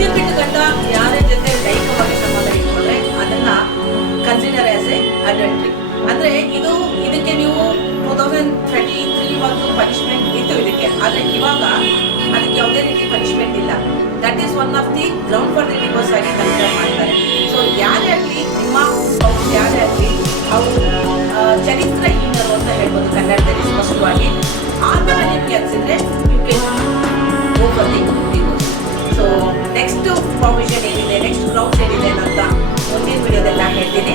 ಹಿಂದಿನ ಗಂಡ ಯಾರ ಜೊತೆ ಲೈಂಗಿಕವಾಗಿ ಸಂಬಂಧ ಇಟ್ಕೊಂಡ್ರೆ ಅದನ್ನ ಕನ್ಸಿಡರ್ ಆಸ್ ಎ ಅಡಲ್ಟ್ರಿ. ಅಂದ್ರೆ ಇದಕ್ಕೆ ನೀವು 2033 ಒಂದು ಪನಿಷ್ಮೆಂಟ್ ಇತ್ತು ಇದಕ್ಕೆ, ಆದ್ರೆ ಇವಾಗ ಅದಕ್ಕೆ ಯಾವುದೇ ರೀತಿ ಪನಿಷ್ಮೆಂಟ್ ಇಲ್ಲ. That is one of the ground for the divorce ಆಗಿ ಕನ್ಸಿಡರ್ ಮಾಡ್ತಾರೆ. ಸೊ ಯಾರೇ ಆಗಲಿ, ನಿಮ್ಮ ಸ್ಪೌಸ್ ಯಾರೇ ಆಗಲಿ, ಅವರು ಚರಿತ್ರಹೀನರು ಅಂತ ಹೇಳ್ಬೋದು ಕನ್ನಡದಲ್ಲಿ ಸ್ಪಷ್ಟವಾಗಿ. ಆ ಥರ ನಿಮ್ಗೆ ಅನ್ಸಿದ್ರೆ you can go for the divorce. So next provision ಏನಿದೆ, ನೆಕ್ಸ್ಟ್ ಗ್ರೌಂಡ್ಸ್ ಏನಿದೆ ಅಂತ ಮುಂದಿನ ವಿಡಿಯೋದಲ್ಲಿ ನಾನು ಹೇಳ್ತೀನಿ.